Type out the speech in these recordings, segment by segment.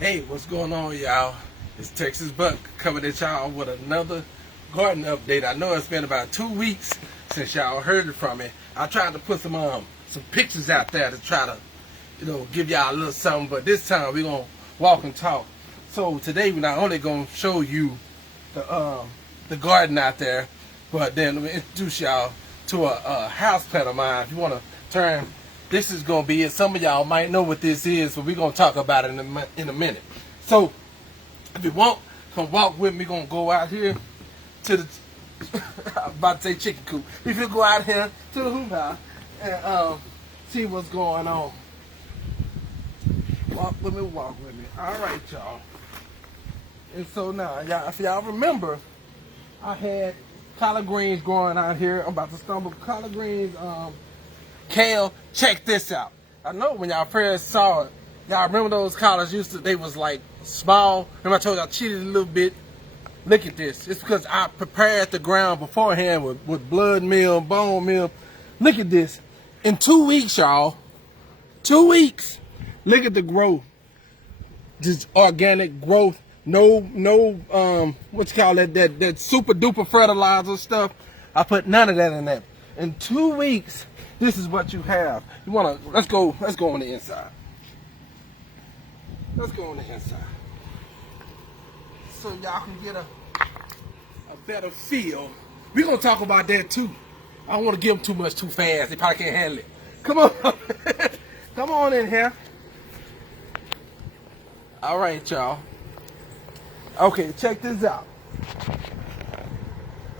Hey, what's going on, y'all? It's Texas Buck coming at y'all with another garden update. I know it's been about 2 weeks since y'all heard from me. I tried to put some pictures out there to try to, give y'all a little something. But this time we're gonna walk and talk. So today we're not only gonna show you the garden out there, but then let me introduce y'all to a house plant of mine. If you wanna turn. This is going to be it. Some of y'all might know what this is, but we're going to talk about it in a minute. So, if you want, come walk with me. We're going to go out here to the, I'm about to say chicken coop. If you go out here to the hoop house and see what's going on. Walk with me, walk with me. All right, y'all. And so now, y'all, if y'all remember, I had collard greens growing out here. I'm about to stumble collard greens, kale, check this out. I know when y'all first saw it, y'all remember those collards they was like small. Remember I told y'all cheated a little bit. Look at this. It's because I prepared the ground beforehand with blood meal, bone meal. Look at this. In 2 weeks, y'all, 2 weeks, look at the growth. Just organic growth. No, what you call that super duper fertilizer stuff. I put none of that in that. In 2 weeks, this is what you have. You wanna let's go on the inside. Let's go on the inside. So y'all can get a better feel. We're gonna talk about that too. I don't wanna give them too much too fast. They probably can't handle it. Come on. Come on in here. Alright, y'all. Okay, check this out.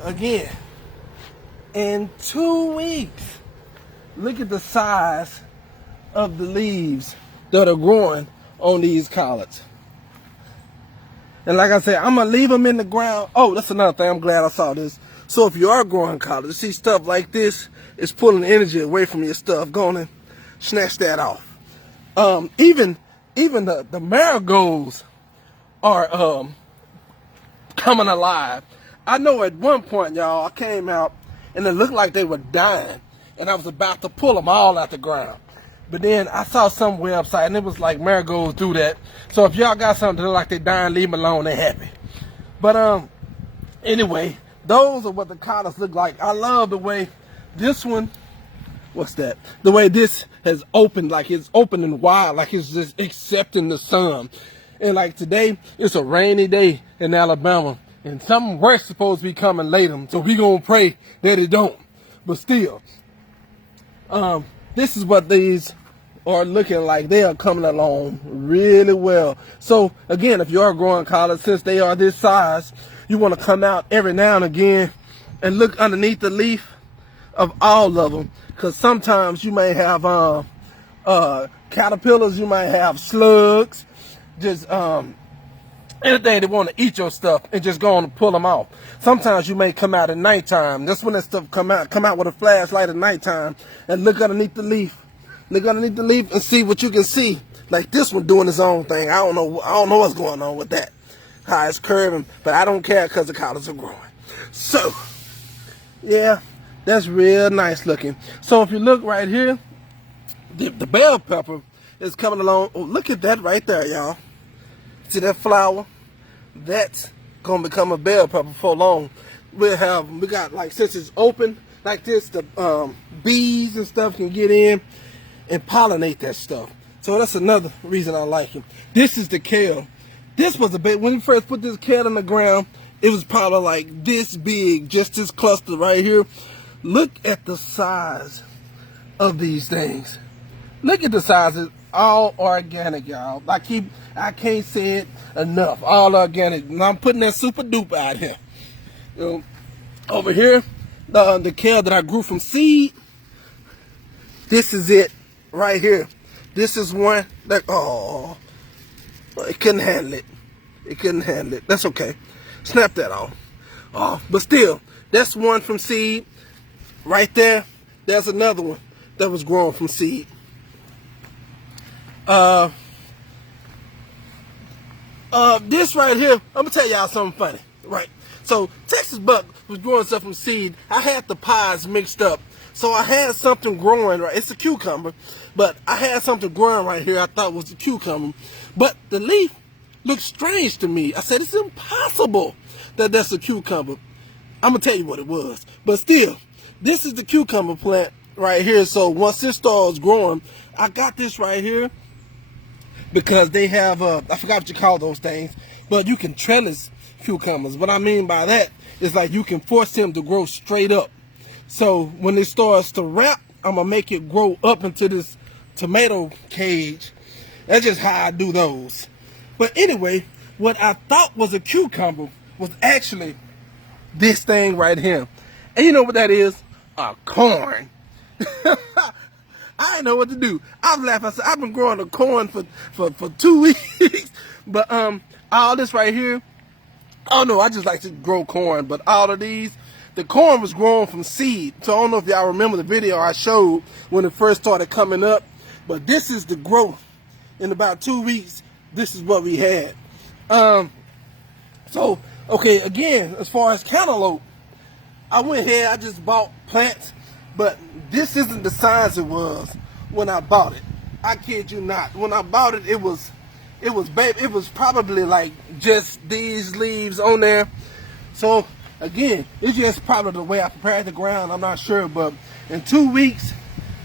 Again, in 2 weeks. Look at the size of the leaves that are growing on these collards. And like I said, I'm going to leave them in the ground. Oh, that's another thing. I'm glad I saw this. So if you are growing collards, you see stuff like this, it's pulling energy away from your stuff. Go on and snatch that off. Even the marigolds are coming alive. I know at one point, y'all, I came out and it looked like they were dying. And I was about to pull them all out the ground. But then I saw some website and it was like marigolds do that. So if y'all got something that look like they dying, leave them alone, they happy. But anyway, those are what the collards look like. I love the way this one, what's that? The way this has opened, like it's opening wide, like it's just accepting the sun. And like today, it's a rainy day in Alabama. And something worse supposed to be coming later. So we gonna pray that it don't. But still. This is what these are looking like. They are coming along really well. So again, if you are growing collards, since they are this size, you want to come out every now and again and look underneath the leaf of all of them, because sometimes you may have caterpillars, you might have slugs, just anything that want to eat your stuff and just go on and pull them off. Sometimes you may come out at nighttime. That's when that stuff come out with a flashlight at nighttime and look underneath the leaf. Look underneath the leaf and see what you can see. Like this one doing its own thing. I don't know what's going on with that. How it's curving, but I don't care because the collards are growing. So, yeah, that's real nice looking. So if you look right here, the bell pepper is coming along. Oh, look at that right there, y'all. See that flower? That's gonna become a bell pepper for long. We got like, since it's open like this, the bees and stuff can get in and pollinate that stuff. So that's another reason I like it. This is the kale. This was a bit, when we first put this kale in the ground, it was probably like this big, just this cluster right here. Look at the size of these things. Look at the sizes. All organic, y'all. I can't say it enough. All organic. And I'm putting that super duper out here. Over here, the kale that I grew from seed. This is it right here. This is one that, oh, it couldn't handle it. It couldn't handle it. That's okay. Snap that off. Oh, but still, that's one from seed. Right there, there's another one that was grown from seed. This right here, I'm gonna tell y'all something funny, right? So Texas Buck was growing stuff from seed. I had the pods mixed up, so I had something growing. Right, it's a cucumber, but I had something growing right here. I thought was a cucumber, but the leaf looked strange to me. I said, it's impossible that that's a cucumber. I'm going to tell you what it was. But still, this is the cucumber plant right here. So once this starts growing, I got this right here because they have, I forgot what you call those things, but you can trellis cucumbers. What I mean by that is like you can force them to grow straight up. So when it starts to wrap, I'm going to make it grow up into this tomato cage. That's just how I do those. But anyway, what I thought was a cucumber was actually this thing right here. And you know what that is? A corn. I didn't know what to do. I was laughing. I said, I've been growing a corn for 2 weeks. But all this right here, oh no, I just like to grow corn. But all of these, the corn was grown from seed. So I don't know if y'all remember the video I showed when it first started coming up. But this is the growth. In about 2 weeks, this is what we had. So, okay, again, as far as cantaloupe, I went ahead, I just bought plants, but this isn't the size it was when I bought it. I kid you not. When I bought it, it was probably like just these leaves on there. So, again, it's just probably the way I prepared the ground, I'm not sure, but in 2 weeks,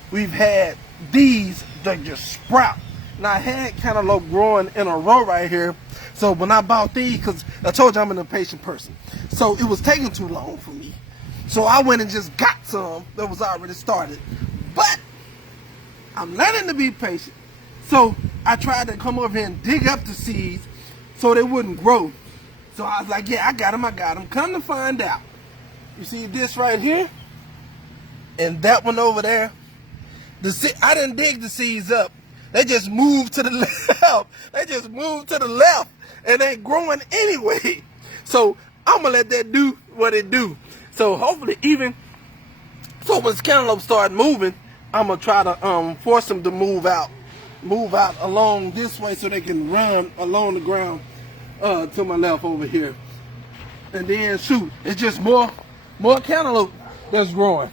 we've had these that just sprout. Now, I had cantaloupe growing in a row right here. So when I bought these, because I told you I'm an impatient person. So it was taking too long for me. So I went and just got some that was already started. But I'm learning to be patient. So I tried to come over here and dig up the seeds so they wouldn't grow. So I was like, yeah, I got them. Come to find out. You see this right here? And that one over there? I didn't dig the seeds up. They just moved to the left. They just moved to the left. And they growing anyway. So I'm going to let that do what it do. So hopefully so when cantaloupe start moving, I'm going to try to force them to move out along this way so they can run along the ground to my left over here. And then shoot, it's just more cantaloupe that's growing.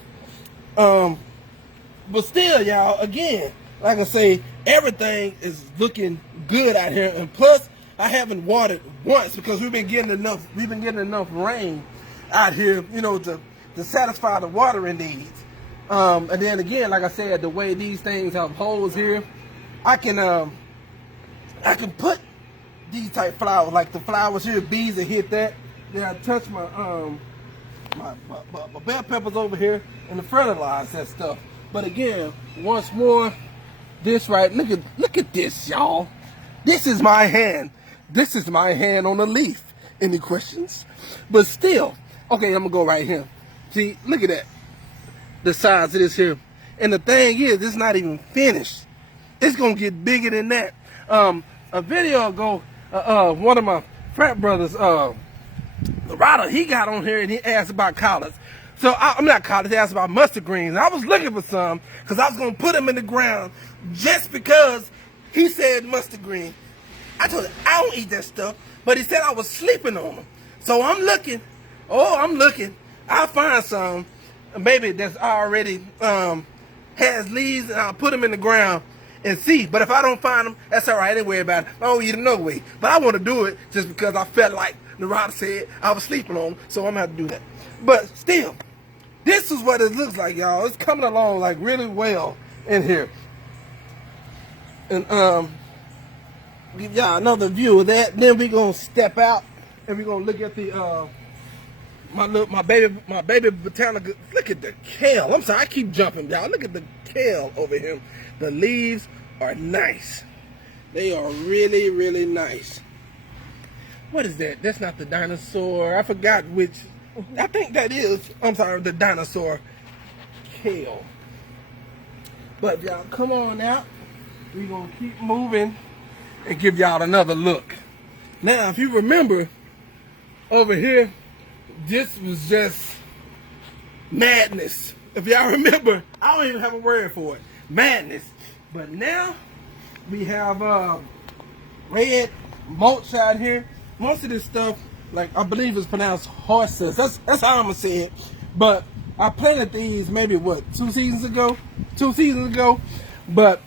But still, y'all, again, like I say, everything is looking good out here. And plus, I haven't watered once because we've been getting enough rain out here, you know, to satisfy the watering needs. And then again, like I said, the way these things have holes here, I can put these type flowers, like the flowers here, bees that hit that. Then I touch my bell peppers over here and the fertilize that stuff. But again, once more, this right, look at this, y'all. This is my hand. This is my hand on a leaf. Any questions? But still, okay, I'm gonna go right here. See, look at that. The size of this here. And the thing is, it's not even finished. It's gonna get bigger than that. A video ago, one of my frat brothers, Lorado, he got on here and he asked about collards. So I'm not collards, he asked about mustard greens. I was looking for some because I was gonna put them in the ground just because he said mustard green. I told him I don't eat that stuff, but he said I was sleeping on them. So I'm looking. I'll find some, maybe that's already has leaves, and I'll put them in the ground and see. But if I don't find them, that's all right. I didn't worry about it. I don't eat them no way. But I want to do it just because I felt like Narada said I was sleeping on them, so I'm gonna have to do that. But still, this is what it looks like, y'all. It's coming along like really well in here. And give y'all another view of that. Then we're gonna step out and we're gonna look at the my baby botanical. Look at the kale. I'm sorry, I keep jumping down. Look at the kale over here. The leaves are nice. They are really, really nice. What is that? That's not the dinosaur. I forgot which. I think that is. I'm sorry, the dinosaur kale. But y'all, come on out. We're gonna keep moving and give y'all another look. Now, if you remember, over here, this was just madness. If y'all remember, I don't even have a word for it. Madness. But now, we have red mulch out here. Most of this stuff, like I believe it's pronounced horses. That's how I'm gonna say it. But I planted these maybe what, 2 seasons ago? 2 seasons ago. But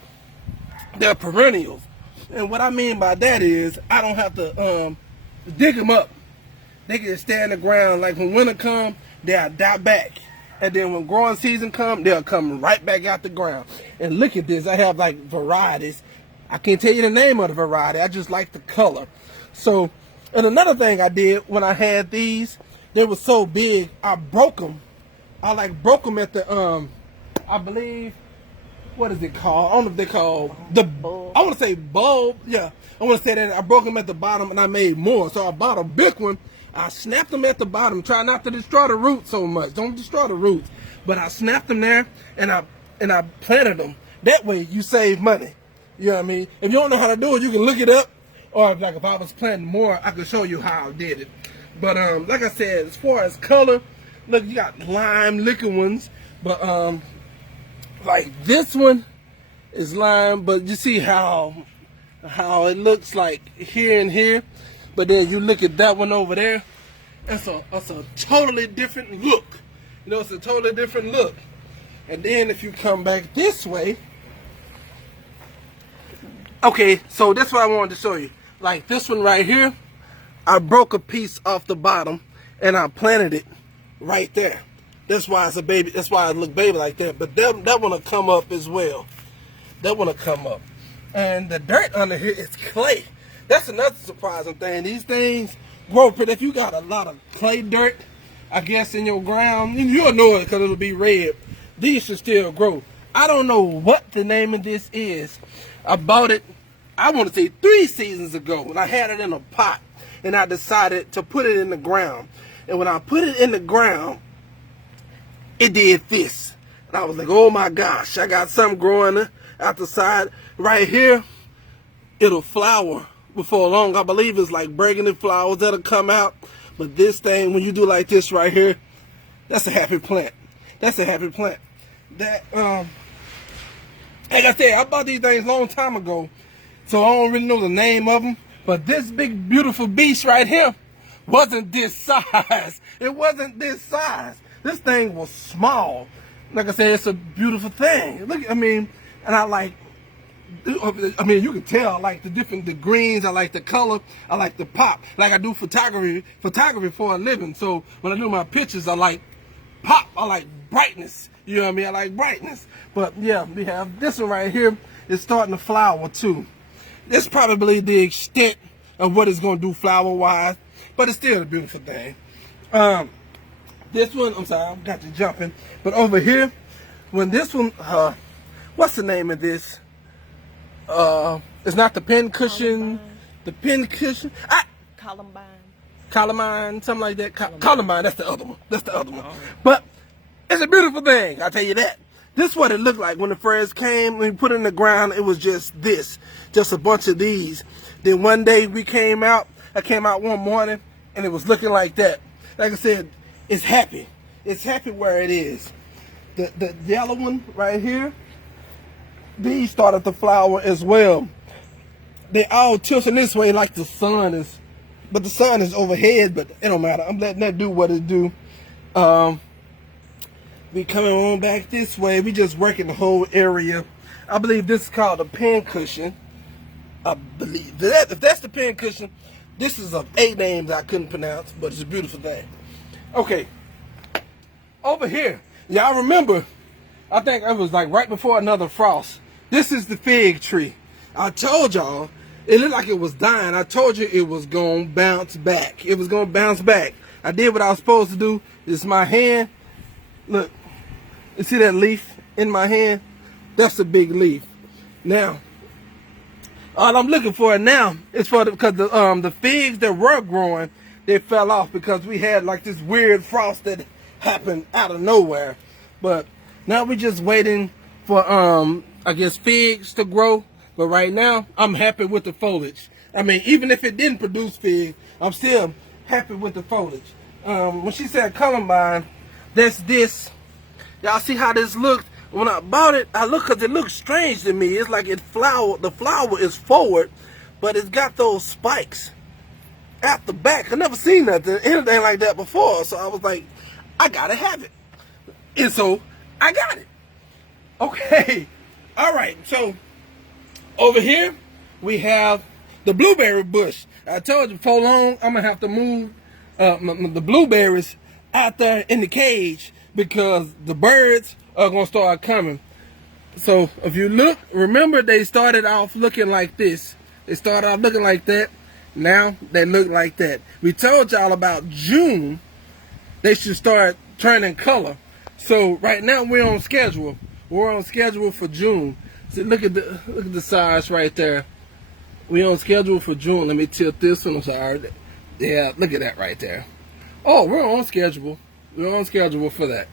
they're perennials. And what I mean by that is I don't have to dig them up. They can just stay in the ground. Like when winter comes, they'll die back. And then when growing season comes, they'll come right back out the ground. And look at this. I have like varieties. I can't tell you the name of the variety. I just like the color. So, and another thing I did when I had these, they were so big, I broke them. I like broke them at the, I believe, what is it called? I don't know if they call the bulb. I want to say bulb. Yeah, I want to say that I broke them at the bottom and I made more. So I bought a big one. I snapped them at the bottom. Try not to destroy the roots so much. Don't destroy the roots. But I snapped them there and I planted them. That way you save money. You know what I mean? If you don't know how to do it, you can look it up. Or if I was planting more, I could show you how I did it. But like I said, as far as color, look, you got lime looking ones. But like this one is lime, but you see how it looks like here and here. But then you look at that one over there, it's a totally different look. You know, it's a totally different look. And then if you come back this way, okay, so that's what I wanted to show you. Like this one right here, I broke a piece off the bottom and I planted it right there. That's why it's a baby. That's why it look baby like that. But that one will come up as well. That one will come up. And the dirt under here is clay. That's another surprising thing. These things grow pretty. If you got a lot of clay dirt, I guess, in your ground, you'll know it because it'll be red. These should still grow. I don't know what the name of this is. I bought it, I want to say 3 seasons ago, and I had it in a pot, and I decided to put it in the ground. And when I put it in the ground, it did this. And I was like, oh my gosh, I got something growing out the side. Right here, it'll flower before long. I believe it's like burgundy flowers that'll come out. But this thing, when you do like this right here, that's a happy plant. That's a happy plant. That, like I said, I bought these things a long time ago, so I don't really know the name of them. But this big, beautiful beast right here wasn't this size. It wasn't this size. This thing was small. Like I said, it's a beautiful thing. Look, I mean, and I like, I mean, you can tell I like the greens, I like the color, I like the pop. Like I do photography for a living. So when I do my pictures, I like pop, I like brightness. You know what I mean? I like brightness. But yeah, we have this one right here. It's starting to flower too. That's probably the extent of what it's going to do flower-wise, but it's still a beautiful thing. This one, I'm sorry, I got you jumping. But over here, when this one, what's the name of this? It's not the pin cushion. The pin cushion. Columbine, something like that. Columbine, that's the other one. That's the other one. But it's a beautiful thing, I'll tell you that. This is what it looked like when it first came. When we put it in the ground, it was just this. Just a bunch of these. Then one day we came out. I came out one morning, and it was looking like that. Like I said, it's happy. It's happy where it is. The yellow one right here, these started to flower as well. They all tilting this way like the sun is. But the sun is overhead, but it don't matter. I'm letting that do what it do. We coming on back this way. We just working the whole area. I believe this is called a pin cushion. I believe that if that's the pin cushion, this is of 8 names I couldn't pronounce, but it's a beautiful thing. Okay, over here, y'all remember? I think it was like right before another frost. This is the fig tree. I told y'all it looked like it was dying. I told you it was gonna bounce back. It was gonna bounce back. I did what I was supposed to do. This is my hand. Look. You see that leaf in my hand? That's a big leaf. Now, all I'm looking for now is because the figs that were growing, they fell off because we had like this weird frost that happened out of nowhere. But now we're just waiting for I guess figs to grow. But right now, I'm happy with the foliage. I mean, even if it didn't produce figs, I'm still happy with the foliage. When she said Columbine, that's this. Y'all see how this looked? When I bought it, I looked because it looked strange to me. It's like the flower is forward, but it's got those spikes at the back. I never seen anything like that before. So I was like, I gotta have it. And so I got it. Okay. All right. So over here, we have the blueberry bush. I told you before long I'm gonna have to move the blueberries out there in the cage because the birds are gonna start coming. So if you look, remember they started off looking like this. They started off looking like that. Now they look like that. We told y'all about June. They should start turning color. So right now we're on schedule. We're on schedule for June. So look at the size right there. We're on schedule for June. Let me tilt this one. I'm sorry. Yeah, look at that right there. Oh, we're on schedule. We're on schedule for that.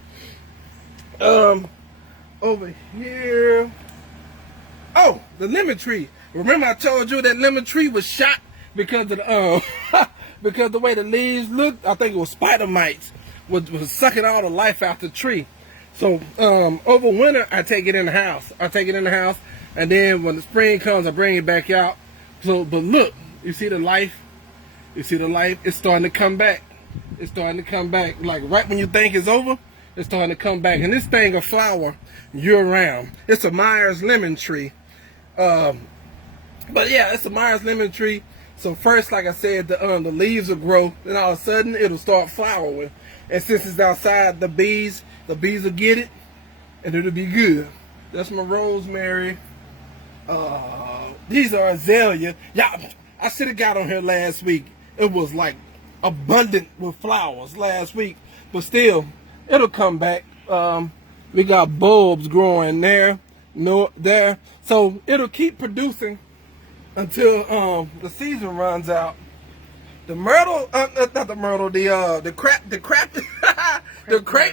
Over here. Oh, the lemon tree. Remember I told you that lemon tree was shot because of the because the way the leaves looked. I think it was spider mites was sucking all the life out the tree. So over winter I take it in the house. And then when the spring comes I bring it back out. So but look, you see the life? You see the life? It's starting to come back. It's starting to come back. Like right when you think it's over, it's starting to come back. And this thing will flower year round. It's a Myers lemon tree. But yeah, it's a Myers lemon tree. So first, like I said, the leaves will grow. Then all of a sudden, it'll start flowering. And since it's outside, the bees will get it, and it'll be good. That's my rosemary. These are azalea. Yeah, I should have got on here last week. It was like abundant with flowers last week, but still, it'll come back. We got bulbs growing there, there. So it'll keep producing until the season runs out. The myrtle, not the myrtle, the crepe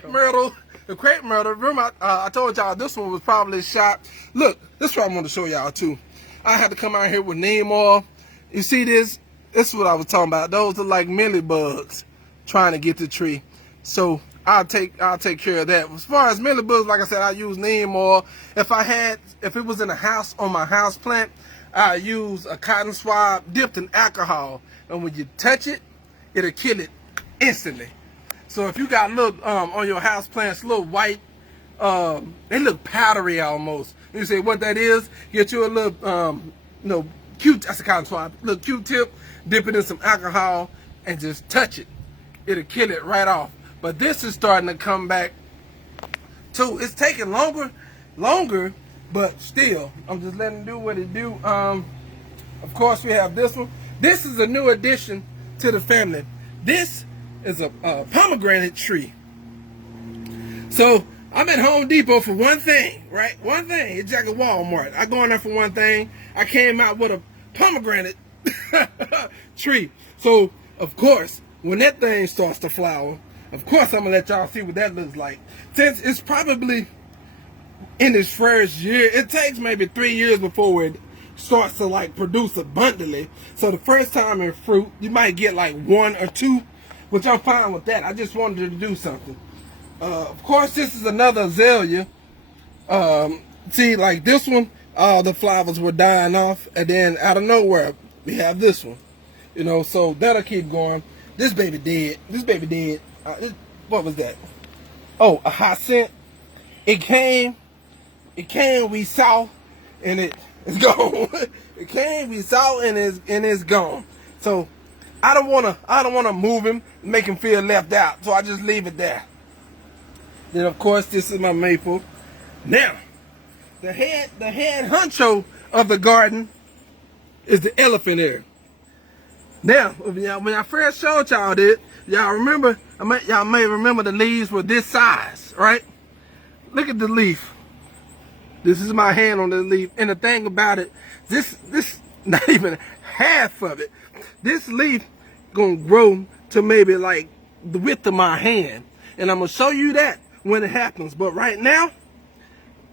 myrtle. The crepe myrtle. Remember, I told y'all this one was probably shot. Look, this is what I want to show y'all too. I had to come out here with neem oil. You see this? This is what I was talking about. Those are like mealy bugs trying to get the tree. So I'll take care of that. As far as mealy bugs, like I said, I use neem oil. If it was in a house on my house plant, I use a cotton swab dipped in alcohol, and when you touch it, it'll kill it instantly. So if you got little on your house plants, little white, they look powdery almost. You say what that is? Get you a little that's a cotton swab, little Q-tip, dip it in some alcohol, and just touch it. It'll kill it right off. But this is starting to come back too. It's taking longer, but still, I'm just letting it do what it do. Of course, we have this one. This is a new addition to the family. This is a pomegranate tree. So I'm at Home Depot for one thing, right? One thing. It's like a Walmart. I go in there for one thing. I came out with a pomegranate tree. So, of course, when that thing starts to flower, of course I'm going to let y'all see what that looks like. Since it's probably in its first year, it takes maybe 3 years before it starts to like produce abundantly. So the first time in fruit, you might get like 1 or 2, which I'm fine with that. I just wanted to do something. Of course, this is another azalea. See, like this one, all the flowers were dying off, and then out of nowhere, we have this one. You know, so that'll keep going. This baby dead. What was that? Oh, a hyacinth. It came, we saw, and it's gone. It came, we saw, and it's gone. So I don't wanna move him, make him feel left out. So I just leave it there. Then of course this is my maple. Now, the head honcho of the garden is the elephant ear. Now, when I first showed y'all this, y'all may remember the leaves were this size, right? Look at the leaf. This is my hand on the leaf. And the thing about it, this not even half of it. This leaf gonna grow to maybe like the width of my hand. And I'm gonna show you that when it happens. But right now,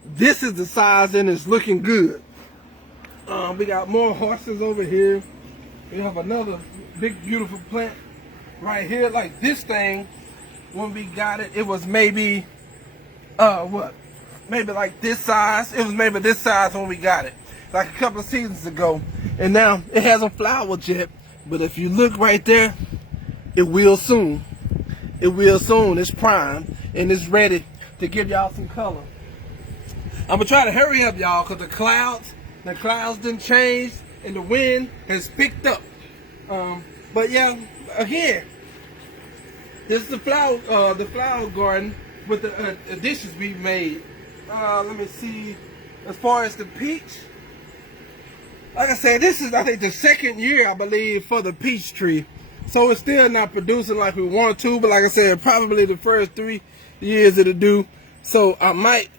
this is the size and it's looking good. We got more horses over here. We have another big beautiful plant right here. Like this thing, when we got it, it was maybe maybe like this size. It was maybe this size when we got it, like a couple of seasons ago. And now it hasn't flowered yet, but if you look right there, it will soon. It will soon. It's primed and it's ready to give y'all some color. I'm gonna try to hurry up, y'all, because the clouds didn't change, and the wind has picked up. But yeah, again, this is the flower garden with the additions we made. Let me see. As far as the peach, like I said, this is, I think, the second year, I believe, for the peach tree. So it's still not producing like we want to, but like I said, probably the first 3 years it'll do. So I might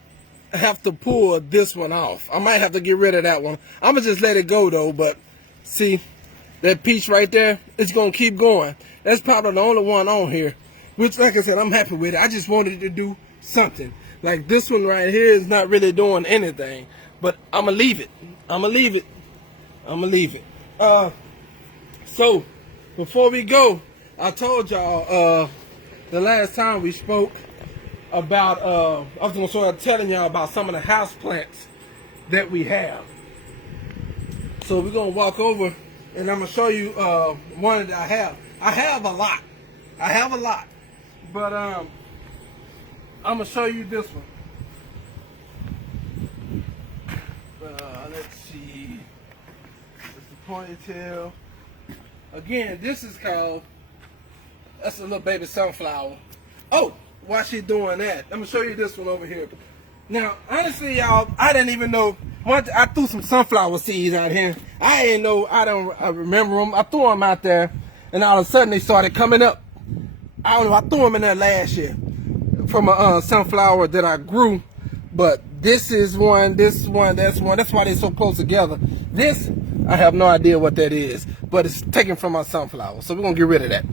have to pull this one off. I might have to get rid of that one. I'm gonna just let it go though, but see, that peach right there, it's gonna keep going. That's probably the only one on here, which, like I said, I'm happy with it. I just wanted to do something. Like this one right here is not really doing anything, but I'm gonna leave it. I'm gonna leave it. I'm gonna leave it. So before we go, I told y'all the last time we spoke about I was gonna start telling y'all about some of the house plants that we have. So we're gonna walk over and I'm gonna show you one that I have. I have a lot. I have a lot, but I'm gonna show you this one. Let's see. It's the ponytail. Again, this is called, that's a little baby sunflower. Oh, why she doing that? I'm gonna show you this one over here. Now, honestly, y'all, I didn't even know. I threw some sunflower seeds out here. I didn't know. I remember them. I threw them out there, and all of a sudden they started coming up. I don't know. I threw them in there last year from a sunflower that I grew. But this is one, this one, that's one. That's why they're so close together. This, I have no idea what that is, but it's taken from my sunflower. So we're going to get rid of that.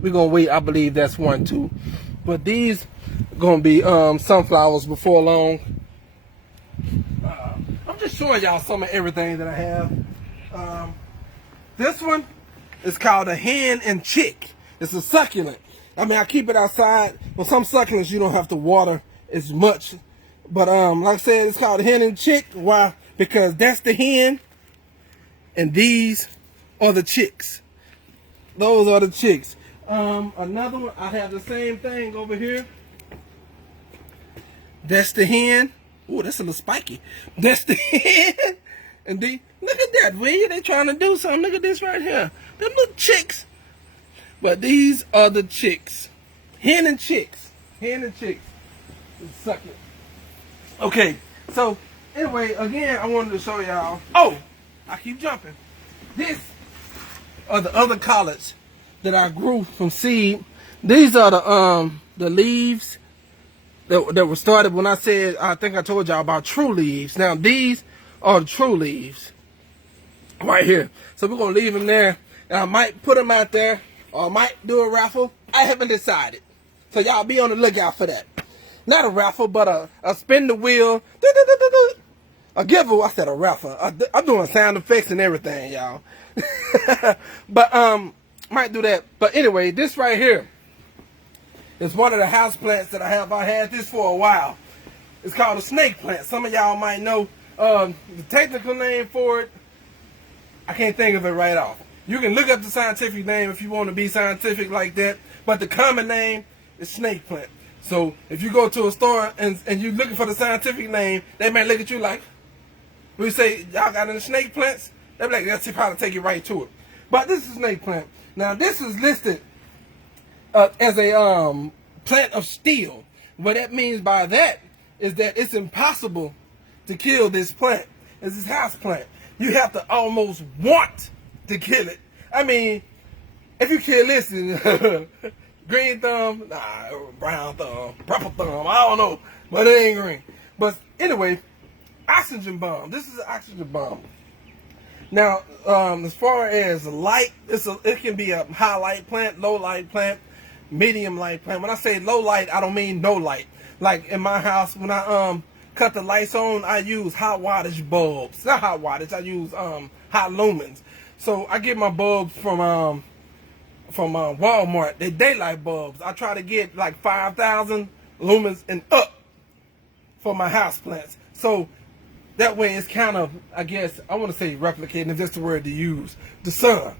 We're going to wait. I believe that's one, too. But these are going to be sunflowers before long. I'm just showing y'all some of everything that I have. This one is called a hen and chick. It's a succulent. I mean, I keep it outside. Well, some succulents you don't have to water as much, but like I said, it's called hen and chick. Why? Because that's the hen and these are the chicks. Those are the chicks. Another one, I have the same thing over here. That's the hen. Oh, that's a little spiky. That's the hen. And look at that, will you? They trying to do something. Look at this right here. Them little chicks. But these are the chicks. Hen and chicks. Hen and chicks. Succulent. Okay, so anyway, again, I wanted to show y'all. Oh, I keep jumping. This are the other collards that I grew from seed. These are the leaves that were started when I said, I think I told y'all about true leaves. Now these are the true leaves right here. So we're gonna leave them there, and I might put them out there, or I might do a raffle. I haven't decided, so y'all be on the lookout for that. Not a raffle, but a spin the wheel, a giveaway. I said a raffle. I'm doing sound effects and everything, y'all. But might do that. But anyway, this right here is one of the house plants that I have. I had this for a while. It's called a snake plant. Some of y'all might know the technical name for it. I can't think of it right off. You can look up the scientific name if you want to be scientific like that. But the common name is snake plant. So if you go to a store and you're looking for the scientific name, they might look at you like, we say, y'all got any snake plants? They'll be like, that's probably take you right to it. But this is a snake plant. Now this is listed as a plant of steel. What that means by that is that it's impossible to kill this plant. It's this house plant. You have to almost want to kill it. I mean, if you kill this, green thumb, nah, brown thumb, purple thumb, I don't know, but it ain't green. But anyway, oxygen bomb. This is an oxygen bomb. Now, as far as light, it can be a high light plant, low light plant, medium light plant. When I say low light, I don't mean no light. Like in my house, when I cut the lights on, I use high wattage bulbs. Not high wattage, I use high lumens. So I get my bulbs from Walmart. They're daylight bulbs. I try to get like 5,000 lumens and up for my house plants. So that way it's kind of, I guess, I want to say replicating, if that's the word to use, the sun.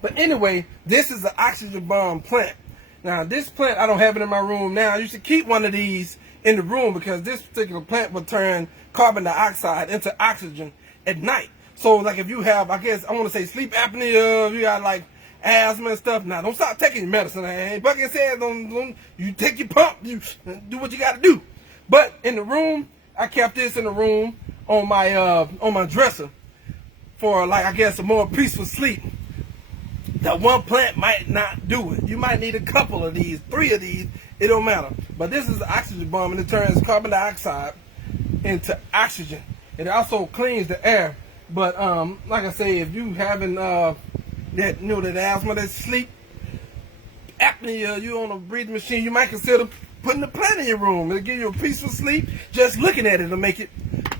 But anyway, this is an oxygen bomb plant. Now this plant, I don't have it in my room now. I used to keep one of these in the room because this particular plant will turn carbon dioxide into oxygen at night. So like if you have, I guess I want to say sleep apnea, if you got like asthma and stuff, now don't stop taking your medicine. I ain't bucking said don't you take your pump, you do what you got to do. But in the room, I kept this in the room on my dresser for, like, I guess a more peaceful sleep. That one plant might not do it. You might need a couple of these, 3 of these, it don't matter. But this is the oxygen bomb, and it turns carbon dioxide into oxygen. It also cleans the air. But like I say, if you having that that asthma, that sleep apnea, you on a breathing machine, you might consider putting a plant in your room. It'll give you a peaceful sleep. Just looking at it will make it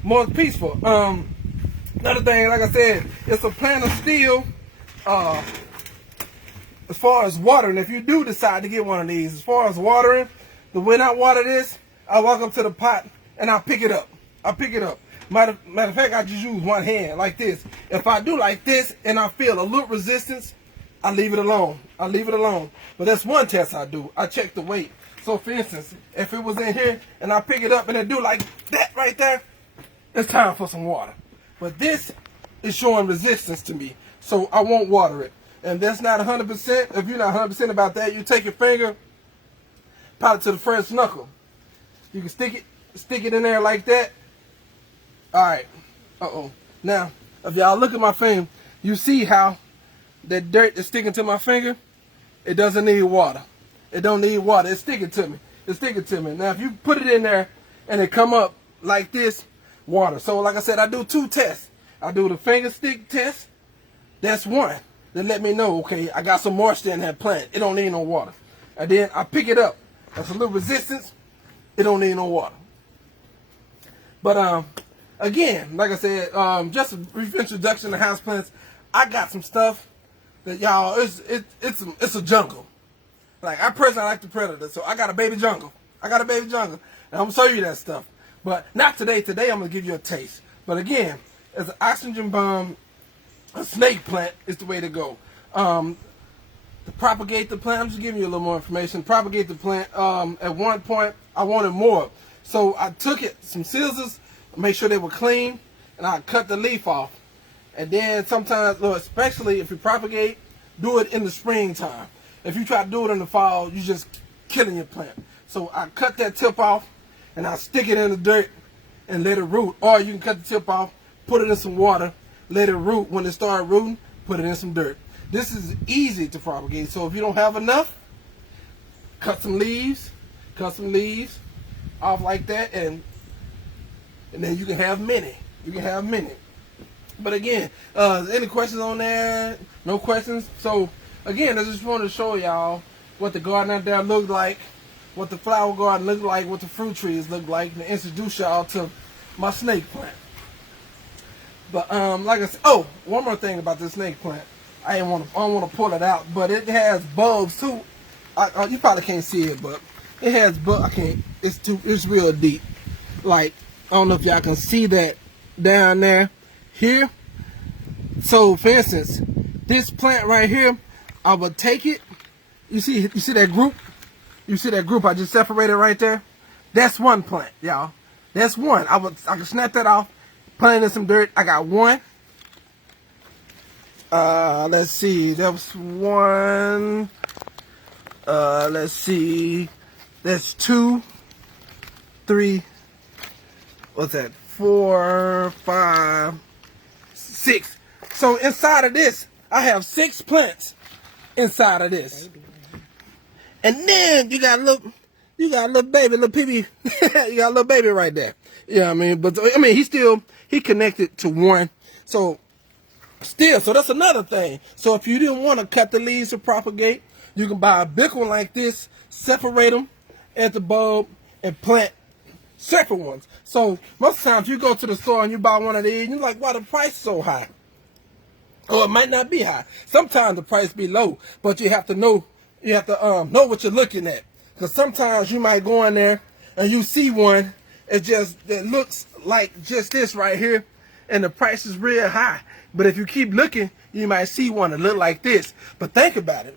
more peaceful. Another thing, like I said, it's a plant of steel. As far as watering, if you do decide to get one of these, as far as watering, the way I water this, I walk up to the pot and I pick it up. I pick it up. Matter of fact, I just use one hand like this. If I do like this and I feel a little resistance, I leave it alone. I leave it alone. But that's one test I do. I check the weight. So for instance, if it was in here and I pick it up and it do like that right there, it's time for some water. But this is showing resistance to me, so I won't water it. And that's not 100%. If you're not 100% about that, you take your finger, pot it to the first knuckle. You can stick it in there like that. All right. Now, if y'all look at my finger, you see how that dirt is sticking to my finger? It doesn't need water. It don't need water. It's sticking to me. It's sticking to me. Now, if you put it in there and it come up like this, water. So, like I said, I do 2 tests. I do the finger stick test. That's one. Then let me know, okay, I got some moisture in that plant. It don't need no water. And then I pick it up. That's a little resistance. It don't need no water. But again, like I said, just a brief introduction to houseplants. I got some stuff that y'all, it's a jungle. Like, I personally like the Predator, so I got a baby jungle. And I'm gonna show you that stuff. But not today. Today I'm gonna give you a taste. But again, as an oxygen bomb, a snake plant is the way to go. To propagate the plant, I'm just giving you a little more information. Propagate the plant. At one point, I wanted more, so I took some scissors, make sure they were clean, and I cut the leaf off. And then sometimes, especially if you propagate, do it in the springtime. If you try to do it in the fall, you're just killing your plant. So I cut that tip off, and I stick it in the dirt and let it root. Or you can cut the tip off, put it in some water, let it root. When it starts rooting, put it in some dirt. This is easy to propagate. So if you don't have enough, cut some leaves off like that, and then you can have many. But again, any questions on that? No questions? So again, I just wanted to show y'all what the garden out there looked like, what the flower garden looked like, what the fruit trees look like, and introduce y'all to my snake plant. But like I said, one more thing about this snake plant. I don't want to pull it out, but it has bulbs too. You probably can't see it, but it has bulbs. I can't. It's real deep. Like, I don't know if y'all can see that down there, here. So for instance, this plant right here, I would take it. You see that group? You see that group I just separated right there? That's one plant, y'all. That's one. I can snap that off, plant in some dirt. I got one. Let's see. That was one. Let's see. That's 2, 3. What's that? 4, 5, 6. So inside of this, I have 6 plants inside of this. And then you got a little baby, little PB. You got a little baby right there. Yeah, I mean, but I mean, he connected to one. So that's another thing. So if you didn't want to cut the leaves to propagate, you can buy a big one like this, separate them at the bulb, and plant separate ones. So most of the time, if you go to the store and you buy one of these, you're like, why the price so high? Or it might not be high. Sometimes the price be low, but you have to know know what you're looking at. Because sometimes you might go in there and you see one that looks like just this right here, and the price is real high. But if you keep looking, you might see one that look like this. But think about it.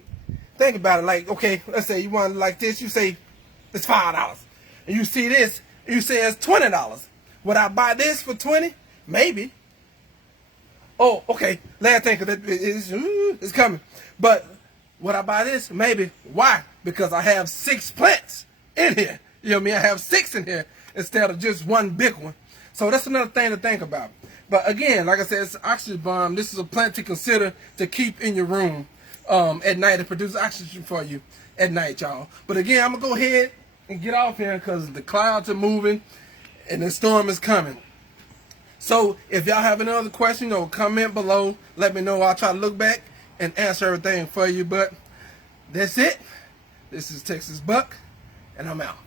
Like, okay, let's say you want it like this. You say it's $5, and you see this, and you say it's $20. Would I buy this for $20? Maybe. Oh, okay. Last thing, because it's coming. But would I buy this? Maybe. Why? Because I have 6 plants in here. You know what I mean? I have 6 in here instead of just one big one. So that's another thing to think about. But again, like I said, it's oxygen bomb. This is a plant to consider to keep in your room at night to produce oxygen for you at night, y'all. But again, I'm going to go ahead and get off here because the clouds are moving and the storm is coming. So if y'all have any other question or comment below, let me know. I'll try to look back and answer everything for you. But that's it. This is Texas Buck, and I'm out.